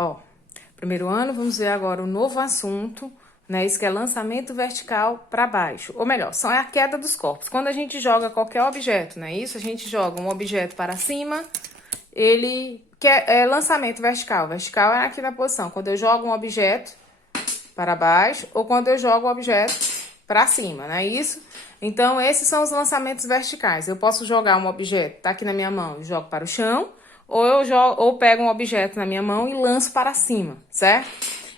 Ó, primeiro ano, vamos ver agora o novo assunto, né? Isso que é lançamento vertical para baixo. Ou melhor, são a queda dos corpos. Quando a gente joga qualquer objeto, né? Isso, a gente joga um objeto para cima, ele... que é lançamento vertical. Vertical é aqui na posição. Quando eu jogo um objeto para baixo ou quando eu jogo o objeto para cima, não é isso? Então, esses são os lançamentos verticais. Eu posso jogar um objeto, tá aqui na minha mão, e jogo para o chão, ou eu jogo, ou pego um objeto na minha mão e lanço para cima, certo?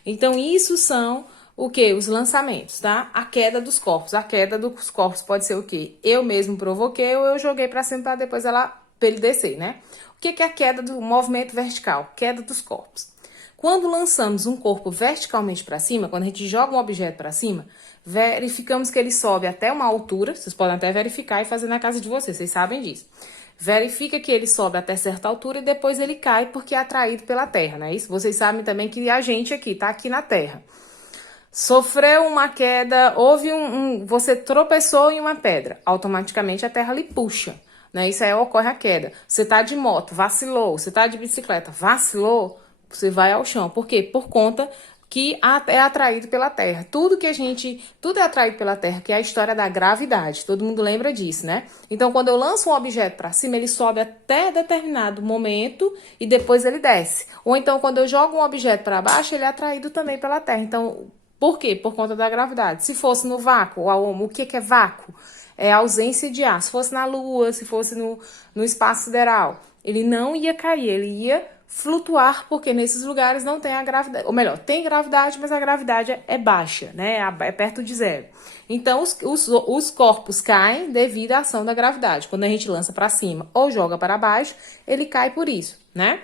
Então, isso são o quê? Os lançamentos, tá? A queda dos corpos. A queda dos corpos pode ser o quê? Eu mesmo provoquei ou eu joguei para cima para depois pra ele descer, né? O que é a queda do movimento vertical? Queda dos corpos. Quando lançamos um corpo verticalmente para cima, quando a gente joga um objeto para cima, verificamos que ele sobe até uma altura, vocês podem até verificar e fazer na casa de vocês sabem disso. Verifica que ele sobe até certa altura e depois ele cai porque é atraído pela terra, não é isso? Vocês sabem também que a gente aqui, tá aqui na terra. Sofreu uma queda, houve você tropeçou em uma pedra, automaticamente a terra lhe puxa, né? Isso aí ocorre a queda. Você tá de moto, vacilou, você tá de bicicleta, vacilou, você vai ao chão. Por quê? Por conta que é atraído pela terra. Tudo é atraído pela terra, que é a história da gravidade. Todo mundo lembra disso, né? Então, quando eu lanço um objeto para cima, ele sobe até determinado momento e depois ele desce. Ou então, quando eu jogo um objeto para baixo, ele é atraído também pela terra. Então, por quê? Por conta da gravidade. Se fosse no vácuo, o que é vácuo? É a ausência de ar. Se fosse na Lua, se fosse no espaço sideral, ele não ia cair, ele ia flutuar, porque nesses lugares não tem a gravidade, ou melhor, tem gravidade, mas a gravidade é baixa, né? É perto de zero. Então, os corpos caem devido à ação da gravidade. Quando a gente lança para cima ou joga para baixo, ele cai por isso, né?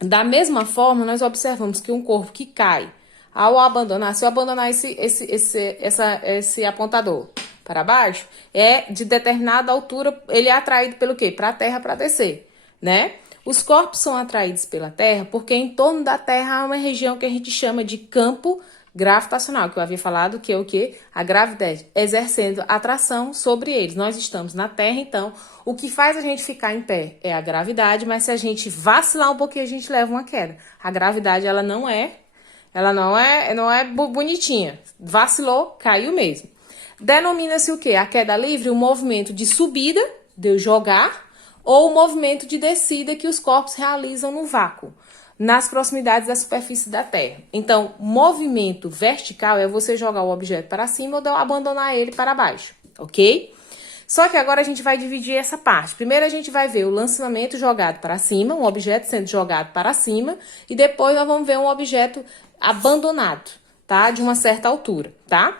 Da mesma forma, nós observamos que um corpo que cai, ao abandonar, se eu abandonar esse apontador para baixo, é de determinada altura, ele é atraído pelo quê? Para a terra para descer, né? Os corpos são atraídos pela Terra porque em torno da Terra há uma região que a gente chama de campo gravitacional, que eu havia falado que é o quê? A gravidade exercendo atração sobre eles. Nós estamos na Terra, então o que faz a gente ficar em pé é a gravidade, mas se a gente vacilar um pouquinho, a gente leva uma queda. A gravidade, ela não é bonitinha. Vacilou, caiu mesmo. Denomina-se o quê? A queda livre, o movimento de subida, de eu jogar, ou o movimento de descida que os corpos realizam no vácuo, nas proximidades da superfície da Terra. Então, movimento vertical é você jogar o objeto para cima ou abandonar ele para baixo, ok? Só que agora a gente vai dividir essa parte. Primeiro a gente vai ver o lançamento jogado para cima, um objeto sendo jogado para cima, e depois nós vamos ver um objeto abandonado, tá? De uma certa altura, tá?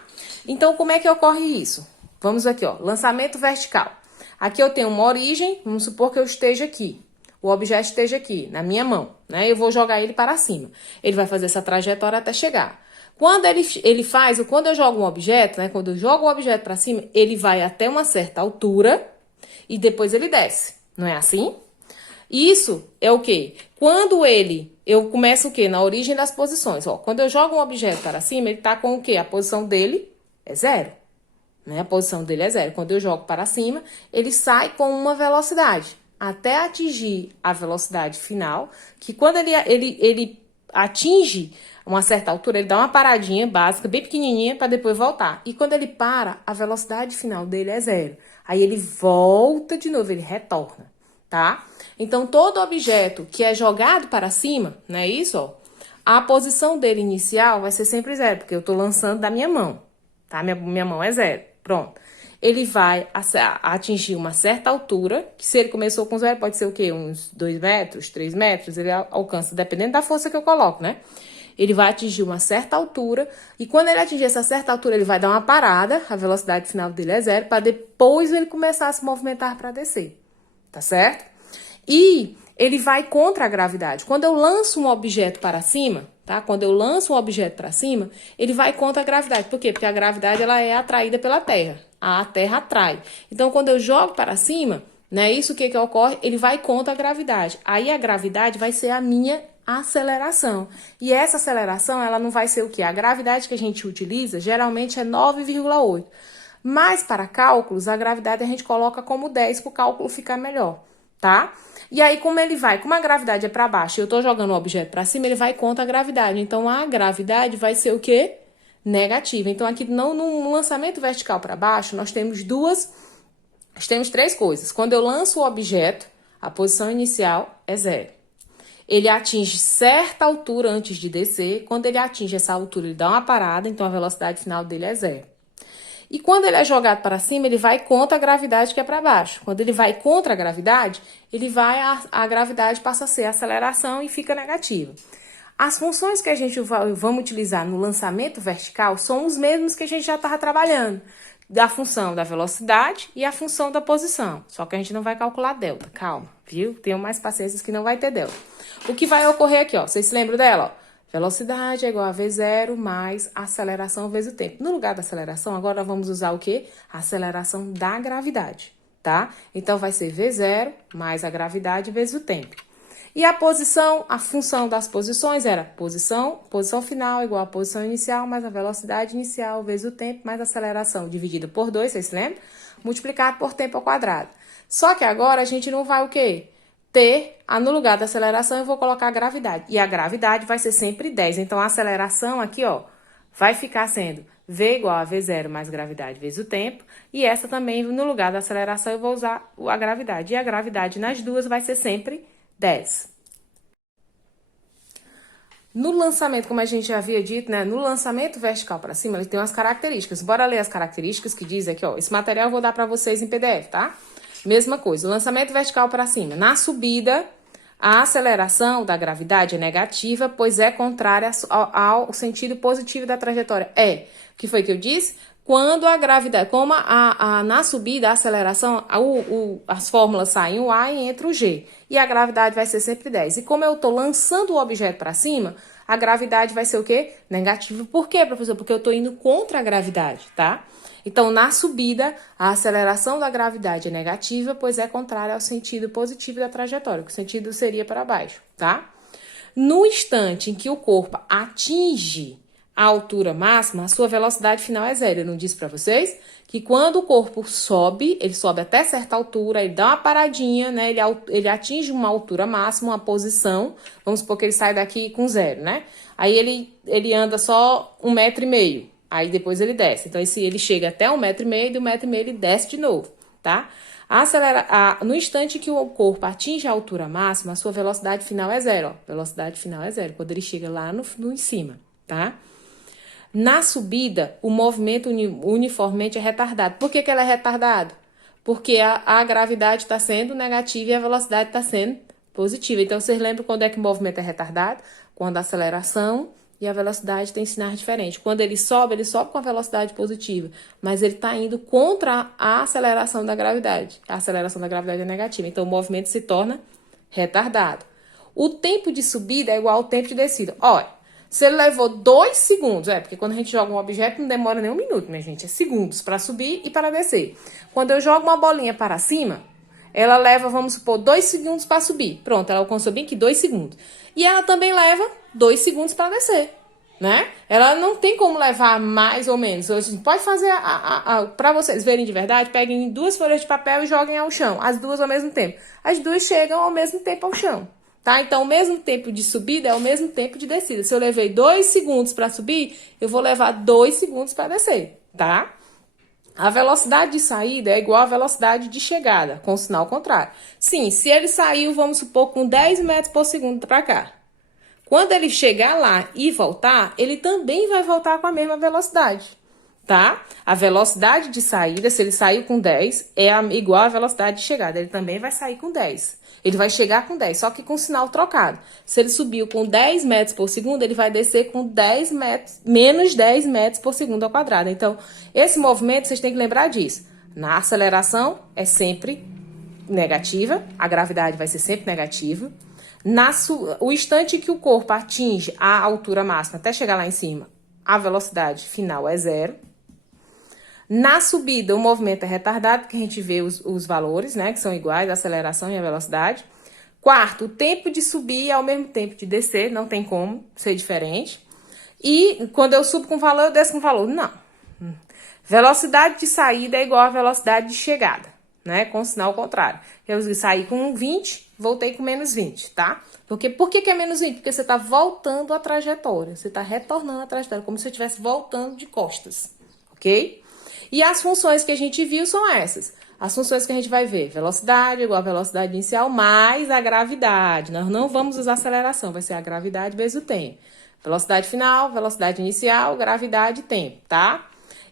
Então, como é que ocorre isso? Vamos aqui, ó, lançamento vertical. Aqui eu tenho uma origem, vamos supor que eu esteja aqui, o objeto esteja aqui, na minha mão, né? Eu vou jogar ele para cima. Ele vai fazer essa trajetória até chegar. Quando quando eu jogo um objeto, né? Quando eu jogo o objeto para cima, ele vai até uma certa altura e depois ele desce, não é assim? Isso é o quê? Eu começo o quê? Na origem das posições, ó. Quando eu jogo um objeto para cima, ele tá com o quê? A posição dele é zero. Né? A posição dele é zero. Quando eu jogo para cima, ele sai com uma velocidade, até atingir a velocidade final, que quando ele atinge uma certa altura, ele dá uma paradinha básica, bem pequenininha, para depois voltar. E quando ele para, a velocidade final dele é zero. Aí ele volta de novo, ele retorna, tá? Então, todo objeto que é jogado para cima, não é isso, ó? A posição dele inicial vai ser sempre zero, porque eu estou lançando da minha mão, tá? Minha mão é zero. Pronto. Ele vai atingir uma certa altura, que se ele começou com zero, pode ser o quê? Uns 2 metros, 3 metros, ele alcança, dependendo da força que eu coloco, né? Ele vai atingir uma certa altura, e quando ele atingir essa certa altura, ele vai dar uma parada, a velocidade final dele é zero, para depois ele começar a se movimentar para descer, tá certo? E ele vai contra a gravidade. Quando eu lanço um objeto para cima, tá? Quando eu lanço um objeto para cima, ele vai contra a gravidade. Por quê? Porque a gravidade ela é atraída pela Terra. A Terra atrai. Então, quando eu jogo para cima, né? Isso que ocorre? Ele vai contra a gravidade. Aí a gravidade vai ser a minha aceleração. E essa aceleração, ela não vai ser o quê? A gravidade que a gente utiliza geralmente é 9,8. Mas para cálculos, a gravidade a gente coloca como 10 para o cálculo ficar melhor, tá? E aí, como a gravidade é para baixo e eu tô jogando o objeto para cima, ele vai contra a gravidade. Então, a gravidade vai ser o quê? Negativa. Então, aqui no lançamento vertical para baixo, nós temos três coisas. Quando eu lanço o objeto, a posição inicial é zero. Ele atinge certa altura antes de descer. Quando ele atinge essa altura, ele dá uma parada, então a velocidade final dele é zero. E quando ele é jogado para cima, ele vai contra a gravidade que é para baixo. Quando ele vai contra a gravidade, a gravidade passa a ser aceleração e fica negativa. As funções que a gente vamos utilizar no lançamento vertical são os mesmos que a gente já estava trabalhando. Da função da velocidade e a função da posição. Só que a gente não vai calcular delta. Calma, viu? Tenham mais paciência que não vai ter delta. O que vai ocorrer aqui, ó? Vocês se lembram dela, ó? Velocidade é igual a V0 mais aceleração vezes o tempo. No lugar da aceleração, agora nós vamos usar o quê? A aceleração da gravidade, tá? Então, vai ser V0 mais a gravidade vezes o tempo. E a posição, a função das posições era posição final igual a posição inicial mais a velocidade inicial vezes o tempo mais a aceleração dividido por 2, vocês se lembram? Multiplicado por tempo ao quadrado. Só que agora a gente não vai o quê? No lugar da aceleração eu vou colocar a gravidade. E a gravidade vai ser sempre 10. Então, a aceleração aqui, ó, vai ficar sendo V igual a V0 mais gravidade vezes o tempo. E essa também, no lugar da aceleração, eu vou usar a gravidade. E a gravidade nas duas vai ser sempre 10. No lançamento, como a gente já havia dito, né? No lançamento vertical para cima, ele tem umas características. Bora ler as características que diz aqui, ó. Esse material eu vou dar para vocês em PDF, tá? Mesma coisa, o lançamento vertical para cima. Na subida, a aceleração da gravidade é negativa, pois é contrária ao sentido positivo da trajetória. O que foi que eu disse? Quando a gravidade, como na subida, a aceleração, as fórmulas saem o A e entra o G. E a gravidade vai ser sempre 10. E como eu estou lançando o objeto para cima, a gravidade vai ser o quê? Negativa. Por quê, professor? Porque eu estou indo contra a gravidade, tá? Então, na subida, a aceleração da gravidade é negativa, pois é contrária ao sentido positivo da trajetória, que o sentido seria para baixo, tá? No instante em que o corpo atinge a altura máxima, a sua velocidade final é zero. Eu não disse para vocês que quando o corpo sobe, ele sobe até certa altura, ele dá uma paradinha, né? Ele atinge uma altura máxima, uma posição, vamos supor que ele sai daqui com zero, né? Aí ele anda só 1,5 m. Aí depois ele desce. Então, ele chega até 1,5 m, e do 1,5 m ele desce de novo, tá? No instante que o corpo atinge a altura máxima, a sua velocidade final é zero, ó. Velocidade final é zero, quando ele chega lá no em cima, tá? Na subida, o movimento uniformemente é retardado. Por que ela é retardado? Porque a gravidade está sendo negativa e a velocidade está sendo positiva. Então, vocês lembram quando é que o movimento é retardado? Quando a aceleração e a velocidade tem sinais diferentes. Quando ele sobe com a velocidade positiva, mas ele está indo contra a aceleração da gravidade. A aceleração da gravidade é negativa, então o movimento se torna retardado. O tempo de subida é igual ao tempo de descida. Olha, se ele levou 2 segundos, porque quando a gente joga um objeto não demora nem 1 minuto, minha gente, é segundos para subir e para descer. Quando eu jogo uma bolinha para cima, ela leva, vamos supor, 2 segundos para subir. Pronto, ela alcançou bem que 2 segundos. E ela também leva 2 segundos para descer, né? Ela não tem como levar mais ou menos. Pode fazer, para vocês verem de verdade, peguem 2 folhas de papel e joguem ao chão, as duas ao mesmo tempo. As duas chegam ao mesmo tempo ao chão, tá? Então, o mesmo tempo de subida é o mesmo tempo de descida. Se eu levei 2 segundos para subir, eu vou levar 2 segundos para descer, tá? A velocidade de saída é igual à velocidade de chegada, com o sinal contrário. Sim, se ele saiu, vamos supor, com 10 metros por segundo para cá. Quando ele chegar lá e voltar, ele também vai voltar com a mesma velocidade, tá? A velocidade de saída, se ele saiu com 10, é igual à velocidade de chegada. Ele também vai sair com 10. Ele vai chegar com 10, só que com o sinal trocado. Se ele subiu com 10 metros por segundo, ele vai descer com 10 metros, menos 10 metros por segundo ao quadrado. Então, esse movimento, vocês têm que lembrar disso. Na aceleração, é sempre negativa, a gravidade vai ser sempre negativa. O instante que o corpo atinge a altura máxima até chegar lá em cima, a velocidade final é zero. Na subida, o movimento é retardado, porque a gente vê os valores, né, que são iguais, a aceleração e a velocidade. Quarto, o tempo de subir é o mesmo tempo de descer, não tem como ser diferente. E quando eu subo com valor, eu desço com valor. Não. Velocidade de saída é igual à velocidade de chegada, né, com sinal contrário. Eu saí com 20, voltei com menos 20, tá? Porque, por que é menos 20? Porque você tá voltando a trajetória, você tá retornando a trajetória, como se você estivesse voltando de costas, ok? E as funções que a gente viu são essas. As funções que a gente vai ver, velocidade igual a velocidade inicial mais a gravidade. Nós não vamos usar aceleração, vai ser a gravidade vezes o tempo. Velocidade final, velocidade inicial, gravidade e tempo, tá?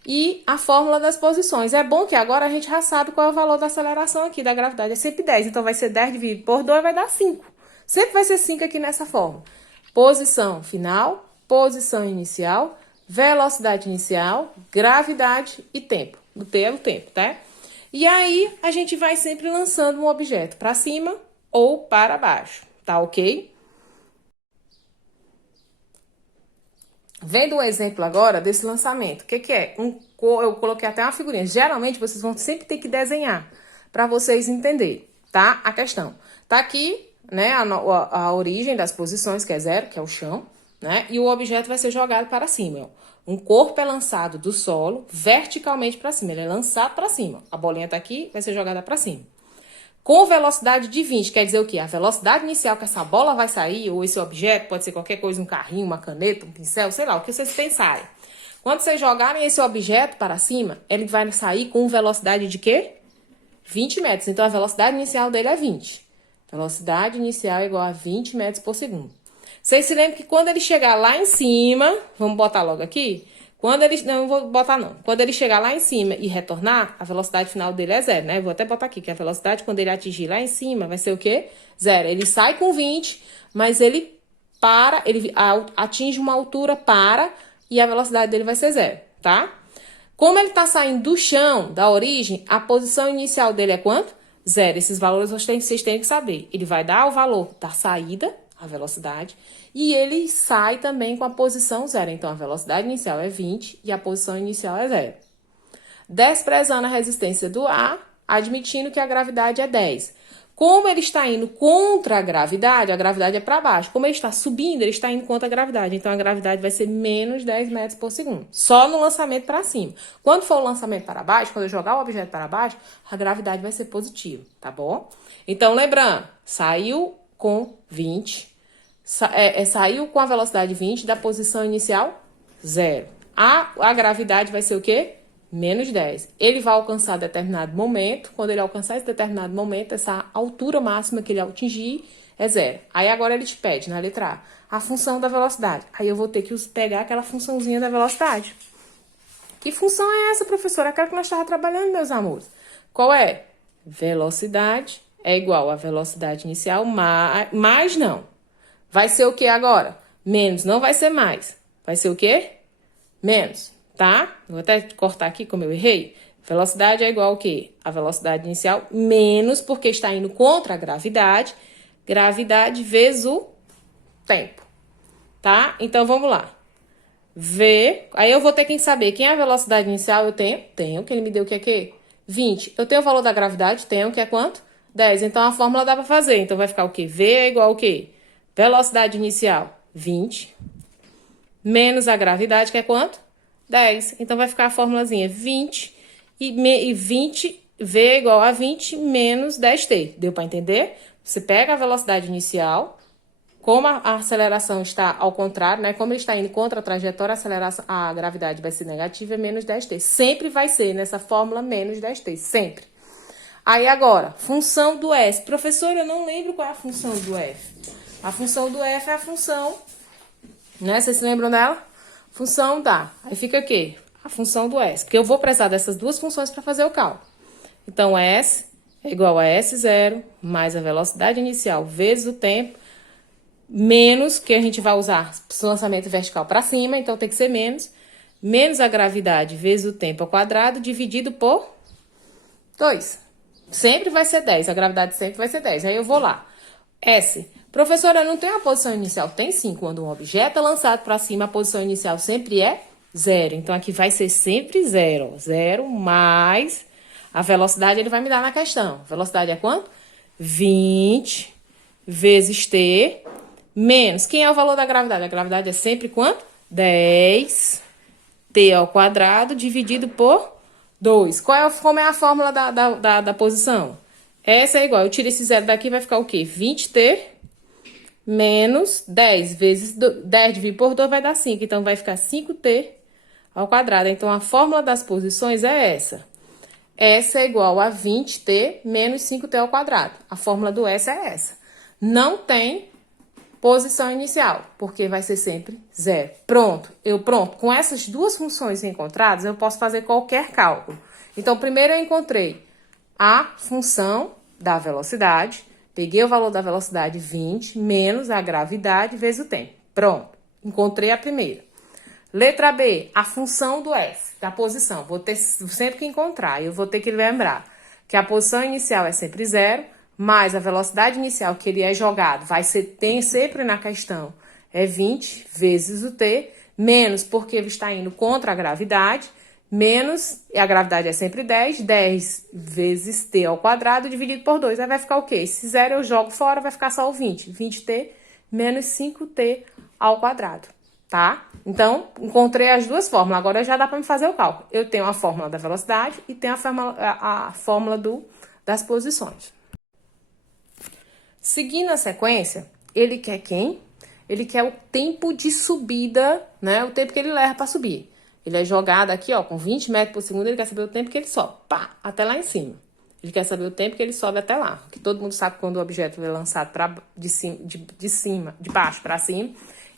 E a fórmula das posições. É bom que agora a gente já sabe qual é o valor da aceleração aqui, da gravidade. É sempre 10, então vai ser 10 dividido por 2 vai dar 5. Sempre vai ser 5 aqui nessa fórmula. Posição final, posição inicial, velocidade inicial, gravidade e tempo. O T é o tempo, tá? E aí, a gente vai sempre lançando um objeto para cima ou para baixo, tá ok? Vendo um exemplo agora desse lançamento. O que é? Eu coloquei até uma figurinha. Geralmente, vocês vão sempre ter que desenhar para vocês entenderem, tá? A questão. Tá aqui, né, a origem das posições, que é 0, que é o chão, né? E o objeto vai ser jogado para cima, ó. Um corpo é lançado do solo verticalmente para cima. Ele é lançado para cima. A bolinha tá aqui, vai ser jogada para cima. Com velocidade de 20, quer dizer o quê? A velocidade inicial que essa bola vai sair, ou esse objeto, pode ser qualquer coisa, um carrinho, uma caneta, um pincel, sei lá, o que vocês pensarem. Quando vocês jogarem esse objeto para cima, ele vai sair com velocidade de quê? 20 metros. Então, a velocidade inicial dele é 20. Velocidade inicial é igual a 20 metros por segundo. Vocês se lembram que quando ele chegar lá em cima, vamos botar logo aqui? Quando ele, não vou botar não. Quando ele chegar lá em cima e retornar, a velocidade final dele é 0, né? Vou até botar aqui, que a velocidade quando ele atingir lá em cima vai ser o quê? 0. Ele sai com 20, mas ele para, ele atinge uma altura, para, e a velocidade dele vai ser 0, tá? Como ele tá saindo do chão, da origem, a posição inicial dele é quanto? 0. Esses valores vocês têm que saber. Ele vai dar o valor da saída, a velocidade, e ele sai também com a posição 0. Então, a velocidade inicial é 20 e a posição inicial é 0. Desprezando a resistência do ar, admitindo que a gravidade é 10. Como ele está indo contra a gravidade é para baixo. Como ele está subindo, ele está indo contra a gravidade. Então, a gravidade vai ser menos 10 metros por segundo. Só no lançamento para cima. Quando for o lançamento para baixo, quando eu jogar o objeto para baixo, a gravidade vai ser positiva, tá bom? Então, lembrando, saiu com 20. Saiu com a velocidade 20 da posição inicial 0. A gravidade vai ser o quê? Menos 10. Ele vai alcançar determinado momento. Quando ele alcançar esse determinado momento, essa altura máxima que ele atingir é 0. Aí agora ele te pede, na letra A, a função da velocidade. Aí eu vou ter que pegar aquela funçãozinha da velocidade. Que função é essa, professora? Aquela que nós estávamos trabalhando, meus amores. Qual é? Velocidade é igual a velocidade inicial, mais não. Vai ser o que agora? Menos, não vai ser mais. Vai ser o quê? Menos, tá? Vou até cortar aqui como eu errei. Velocidade é igual ao quê? A velocidade inicial menos, porque está indo contra a gravidade. Gravidade vezes o tempo, tá? Então, vamos lá. V, aí eu vou ter que saber quem é a velocidade inicial. Eu tenho, que ele me deu o que é quê? 20. Eu tenho o valor da gravidade, tenho, que é quanto? 10. Então, a fórmula dá para fazer. Então, vai ficar o quê? V é igual ao quê? Velocidade inicial, 20, menos a gravidade, que é quanto? 10. Então, vai ficar a formulazinha 20 e 20, V é igual a 20 menos 10T. Deu para entender? Você pega a velocidade inicial, como a aceleração está ao contrário, né? Como ele está indo contra a trajetória, a gravidade vai ser negativa, é menos 10T. Sempre vai ser nessa fórmula menos 10T, sempre. Aí, agora, função do S. Professora, eu não lembro qual é a função do F. A função do F é a função, né? Vocês se lembram dela? Função da. Aí fica o quê? A função do S. Porque eu vou precisar dessas duas funções para fazer o cálculo. Então, S é igual a S0 mais a velocidade inicial vezes o tempo, menos, que a gente vai usar o lançamento vertical para cima, então tem que ser menos a gravidade vezes o tempo ao quadrado, dividido por 2. Sempre vai ser 10, a gravidade sempre vai ser 10. Aí eu vou lá. S. Professora, não tem a posição inicial? Tem sim. Quando um objeto é lançado para cima, a posição inicial sempre é 0. Então, aqui vai ser sempre 0. 0 mais a velocidade, ele vai me dar na questão. A velocidade é quanto? 20 vezes T menos. Quem é o valor da gravidade? A gravidade é sempre quanto? 10 T ao quadrado dividido por 2. Como é a fórmula da posição? S é igual, eu tiro esse zero daqui, vai ficar o quê? 20t menos 10 vezes 10 dividido por 2 vai dar 5. Então, vai ficar 5t ao quadrado. Então, a fórmula das posições é essa. S é igual a 20t menos 5t ao quadrado. A fórmula do S é essa. Não tem posição inicial, porque vai ser sempre zero. Pronto. Pronto. Com essas duas funções encontradas, eu posso fazer qualquer cálculo. Então, primeiro eu encontrei a função da velocidade. Peguei o valor da velocidade 20 menos a gravidade vezes o tempo. Pronto. Encontrei a primeira. Letra B, a função do S, da posição. Vou ter sempre que encontrar. Eu vou ter que lembrar que a posição inicial é sempre zero, mais a velocidade inicial que ele é jogado tem sempre na questão é 20 vezes o t, menos porque ele está indo contra a gravidade, menos, e a gravidade é sempre 10 vezes t ao quadrado dividido por 2. Aí vai ficar o quê? Esse zero eu jogo fora, vai ficar só o 20. 20t menos 5t ao quadrado, tá? Então, encontrei as duas fórmulas. Agora já dá para me fazer o cálculo. Eu tenho a fórmula da velocidade e tenho a fórmula das posições. Seguindo a sequência, ele quer quem? Ele quer o tempo de subida, né? O tempo que ele leva para subir. Ele é jogado aqui, ó, com 20 metros por segundo, ele quer saber o tempo que ele sobe, pá, até lá em cima. Ele quer saber o tempo que ele sobe até lá. Que todo mundo sabe que quando o objeto é lançado de baixo para cima,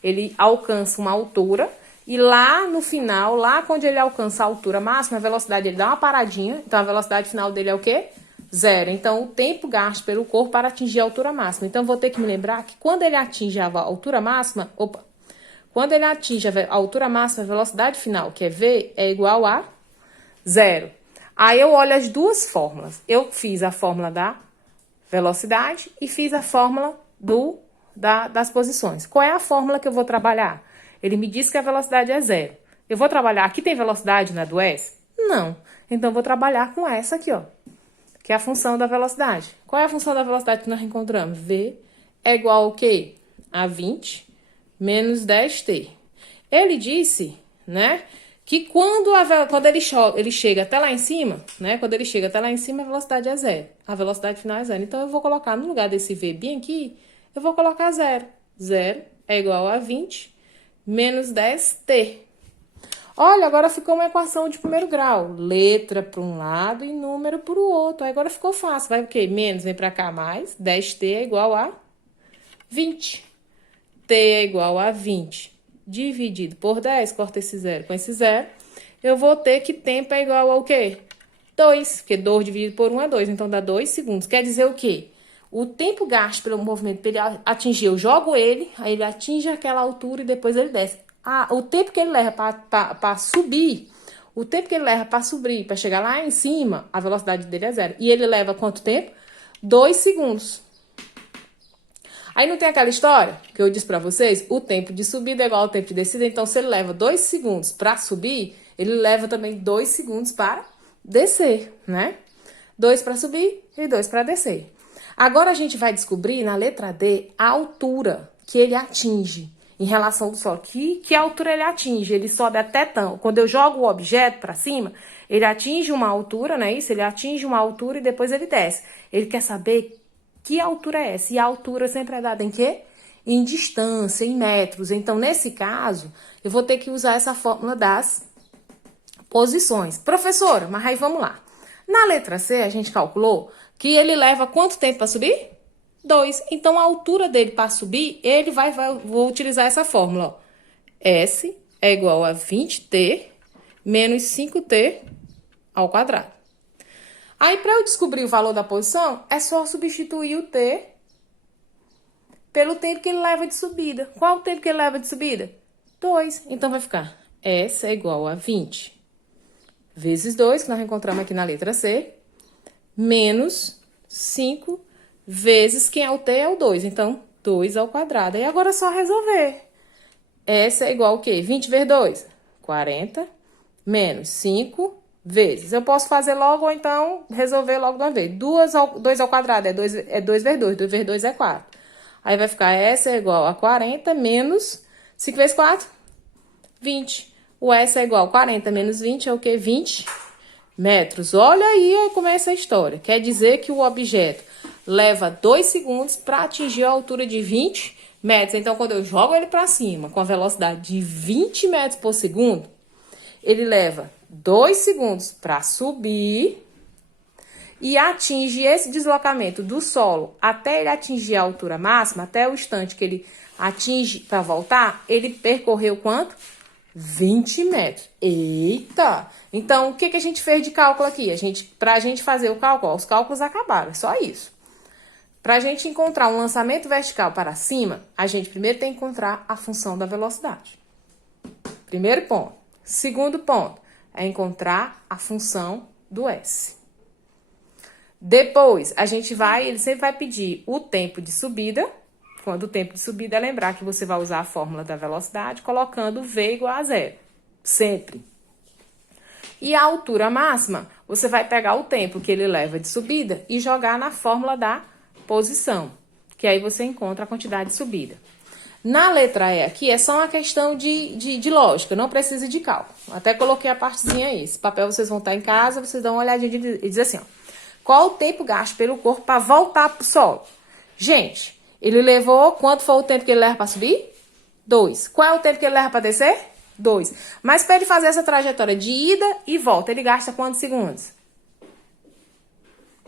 ele alcança uma altura e lá no final, lá quando ele alcança a altura máxima, a velocidade ele dá uma paradinha. Então, a velocidade final dele é o quê? Zero. Então, o tempo gasto pelo corpo para atingir a altura máxima. Então, vou ter que me lembrar que quando ele atinge a altura máxima, quando ele atinge a altura máxima, a velocidade final, que é V, é igual a zero. Aí, eu olho as duas fórmulas. Eu fiz a fórmula da velocidade e fiz a fórmula das posições. Qual é a fórmula que eu vou trabalhar? Ele me disse que a velocidade é zero. Eu vou trabalhar... Aqui tem velocidade na do S? Não. Então, eu vou trabalhar com essa aqui, ó. Que é a função da velocidade. Qual é a função da velocidade que nós encontramos? V é igual ao quê? A 20 menos 10t. Ele disse, né, que quando ele chega até lá em cima, né, quando ele chega até lá em cima, a velocidade é zero. A velocidade final é zero. Então, eu vou colocar no lugar desse V bem aqui, eu vou colocar zero. Zero é igual a 20 menos 10t. Olha, agora ficou uma equação de primeiro grau. Letra para um lado e número para o outro. Aí agora ficou fácil. Vai o quê? Menos, vem para cá mais. 10t é igual a 20. T é igual a 20 dividido por 10. Corta esse zero com esse zero. Eu vou ter que tempo é igual ao quê? 2. Porque 2 dividido por 1 é 2. Então, dá 2 segundos. Quer dizer o quê? O tempo gasto pelo movimento, para ele atingir, eu jogo ele, aí ele atinge aquela altura e depois ele desce. O tempo que ele leva para subir, o tempo que ele leva para subir, para chegar lá em cima, a velocidade dele é zero. E ele leva quanto tempo? 2 segundos. Aí não tem aquela história que eu disse para vocês? O tempo de subida é igual ao tempo de descida. Então, se ele leva 2 segundos para subir, ele leva também 2 segundos para descer, né? 2 para subir e 2 para descer. Agora, a gente vai descobrir na letra D a altura que ele atinge em relação do solo. Que altura ele atinge? Ele sobe até tão. Quando eu jogo o objeto para cima, ele atinge uma altura, não é isso? Ele atinge uma altura e depois ele desce. Ele quer saber que altura é essa. E a altura sempre é dada em quê? Em distância, em metros. Então, nesse caso, eu vou ter que usar essa fórmula das posições. Professora, mas aí vamos lá. Na letra C, a gente calculou que ele leva quanto tempo para subir? 2. Então, a altura dele para subir, vou utilizar essa fórmula, ó. S é igual a 20t menos 5t ao quadrado. Aí, para eu descobrir o valor da posição, é só substituir o t pelo tempo que ele leva de subida. Qual o tempo que ele leva de subida? 2. Então, vai ficar S é igual a 20 vezes 2, que nós encontramos aqui na letra C, menos 5 vezes quem é o t é o 2. Então, 2 ao quadrado. E agora é só resolver. S é igual ao quê? 20 vezes 2? 40. Menos 5 vezes. Eu posso fazer logo ou então resolver logo de uma vez. 2 ao quadrado é 2 vezes 2. 2 vezes 2 é 4. Aí vai ficar S é igual a 40 menos 5 vezes 4? 20. O S é igual a 40 menos 20 é o quê? 20 metros. Olha aí como é essa história. Quer dizer que o objeto leva 2 segundos para atingir a altura de 20 metros. Então, quando eu jogo ele para cima com a velocidade de 20 metros por segundo, ele leva 2 segundos para subir e atinge esse deslocamento do solo até ele atingir a altura máxima, até o instante que ele atinge para voltar, ele percorreu quanto? 20 metros. Eita! Então, o que a gente fez de cálculo aqui? Pra gente fazer o cálculo, ó, os cálculos acabaram, é só isso. Pra gente encontrar um lançamento vertical para cima, a gente primeiro tem que encontrar a função da velocidade. Primeiro ponto. Segundo ponto é encontrar a função do S. Depois, ele sempre vai pedir o tempo de subida. Quando o tempo de subida é lembrar que você vai usar a fórmula da velocidade, colocando V igual a zero. Sempre. E a altura máxima, você vai pegar o tempo que ele leva de subida e jogar na fórmula da posição. Que aí você encontra a quantidade de subida. Na letra E aqui é só uma questão de lógica, não precisa de cálculo. Até coloquei a partezinha aí. Esse papel vocês vão estar em casa, vocês dão uma olhadinha e dizem assim, ó. Qual o tempo gasto pelo corpo para voltar para o solo? Gente, ele levou, quanto foi o tempo que ele leva para subir? 2. Qual é o tempo que ele leva para descer? 2. Mas para ele fazer essa trajetória de ida e volta, ele gasta quantos segundos?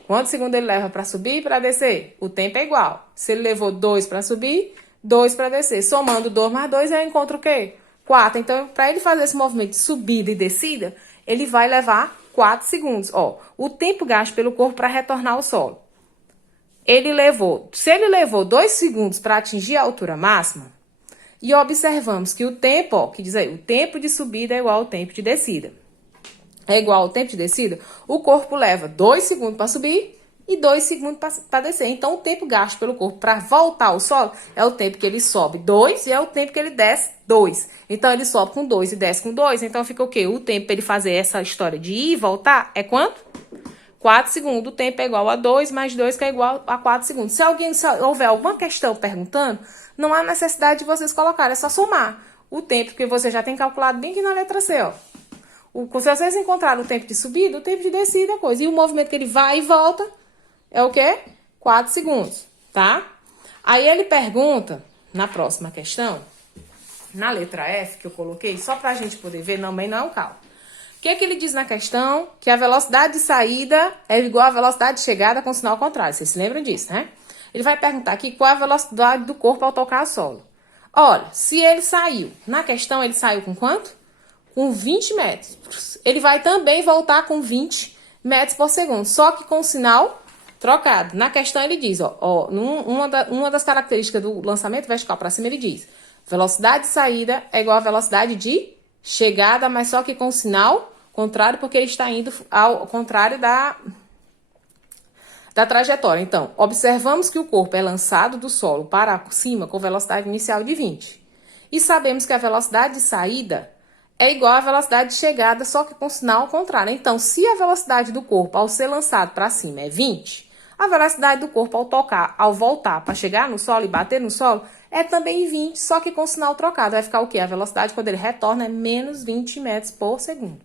Quantos segundos ele leva para subir e para descer? O tempo é igual. Se ele levou 2 para subir, 2 para descer. Somando 2 mais 2, eu encontro o quê? 4. Então, para ele fazer esse movimento de subida e descida, ele vai levar 4 segundos. Ó, o tempo gasto pelo corpo para retornar ao solo. Se ele levou 2 segundos para atingir a altura máxima, e observamos que o tempo, ó, que diz aí, o tempo de subida é igual ao tempo de descida. É igual ao tempo de descida, o corpo leva 2 segundos para subir e 2 segundos para descer. Então, o tempo gasto pelo corpo para voltar ao solo é o tempo que ele sobe 2 e é o tempo que ele desce 2. Então, ele sobe com 2 e desce com 2. Então, fica o quê? O tempo para ele fazer essa história de ir e voltar é quanto? 4 segundos. O tempo é igual a 2 mais 2, que é igual a 4 segundos. Se houver alguma questão perguntando, não há necessidade de vocês colocarem, é só somar o tempo que você já tem calculado bem aqui na letra C, ó. Se vocês encontraram o tempo de subida, o tempo de descida é coisa. E o movimento que ele vai e volta é o quê? 4 segundos, tá? Aí ele pergunta, na próxima questão, na letra F que eu coloquei, só pra gente poder ver, também não é um cálculo. O que ele diz na questão? Que a velocidade de saída é igual à velocidade de chegada com sinal contrário. Vocês se lembram disso, né? Ele vai perguntar aqui qual é a velocidade do corpo ao tocar o solo. Olha, se ele saiu, na questão ele saiu com quanto? Com 20 metros. Ele vai também voltar com 20 metros por segundo, só que com o sinal trocado. Na questão ele diz, ó uma das características do lançamento vertical para cima, ele diz, velocidade de saída é igual à velocidade de chegada, mas só que com o sinal contrário, porque ele está indo ao contrário da trajetória. Então, observamos que o corpo é lançado do solo para cima com velocidade inicial de 20. E sabemos que a velocidade de saída é igual à velocidade de chegada, só que com sinal contrário. Então, se a velocidade do corpo ao ser lançado para cima é 20, a velocidade do corpo ao voltar para chegar no solo e bater no solo é também 20, só que com sinal trocado. Vai ficar o quê? A velocidade quando ele retorna é menos 20 metros por segundo.